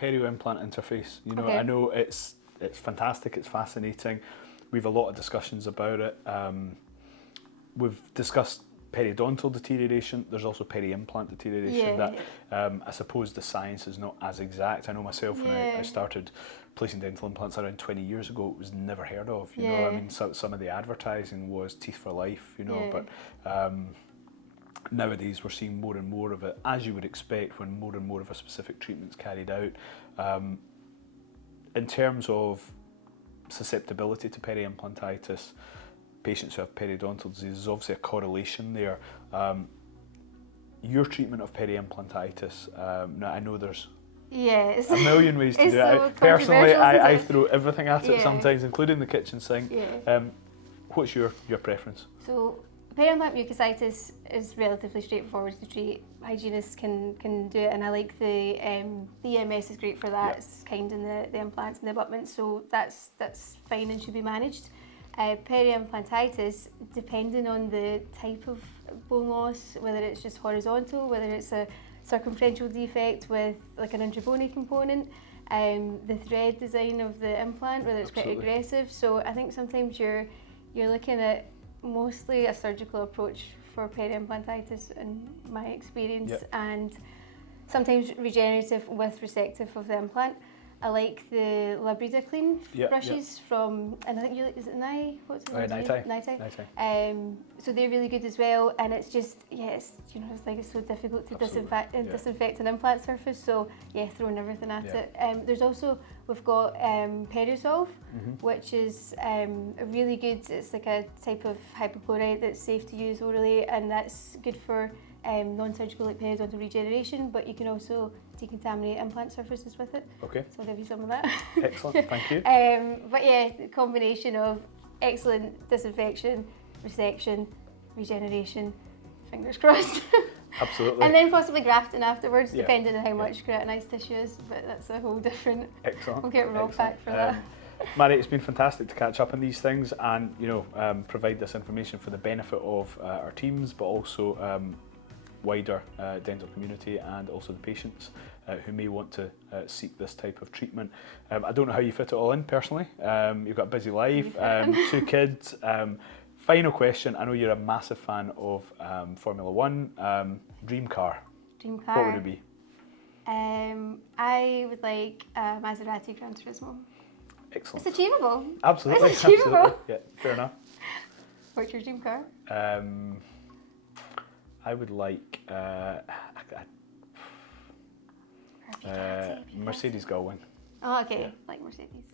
peri-implant interface. You know, Okay. I know it's fantastic, it's fascinating. We've a lot of discussions about it. We've discussed periodontal deterioration. There's also peri-implant deterioration. Yeah. That I suppose the science is not as exact. I know myself when I started placing dental implants around 20 years ago, it was never heard of. You know, I mean, some of the advertising was teeth for life. You know, but nowadays we're seeing more and more of it, as you would expect when more and more of a specific treatment's carried out. In terms of susceptibility to peri-implantitis, patients who have periodontal disease, there's obviously a correlation there. Your treatment of peri-implantitis, now I know there's a million ways to do it. Personally, I throw everything at it sometimes, including the kitchen sink. What's your preference? So peri-implant mucositis is relatively straightforward to treat. Hygienists can do it, and I like the EMS is great for that. It's kind in the implants and the abutments, so that's fine and should be managed. Peri-implantitis, depending on the type of bone loss, whether it's just horizontal, whether it's a circumferential defect with like an intrabony component, the thread design of the implant, whether it's quite aggressive. So I think sometimes you're looking at mostly a surgical approach for peri-implantitis in my experience, and sometimes regenerative with resective of the implant. I like the Labrida Clean brushes from, and I think is it Nai? What's it called? Nai. So they're really good as well, and it's just it's it's so difficult to disinfect an implant surface. So throwing everything at it. There's also we've got Perisolve, which is a really good. It's like a type of hypochlorite that's safe to use orally, and that's good for non-surgical like periodontal regeneration, but you can also decontaminate implant surfaces with it. Okay. So I'll give you some of that. Excellent, thank you. But the combination of excellent disinfection, resection, regeneration, fingers crossed. Absolutely. And then possibly grafting afterwards, depending on how much keratinized tissue is, but that's a whole different... Excellent. We'll get raw pack for that. Mairi, it's been fantastic to catch up on these things and provide this information for the benefit of our teams, but also wider dental community and also the patients who may want to seek this type of treatment. I don't know how you fit it all in personally. You've got a busy life, 2 kids. Final question, I know you're a massive fan of Formula 1. Dream car. Dream car? What would it be? I would like a Maserati Gran Turismo. Excellent. It's achievable. Absolutely. It's achievable. Absolutely. Yeah, fair enough. What's your dream car? I would like Mercedes Gullwing. Oh, okay. Like Mercedes.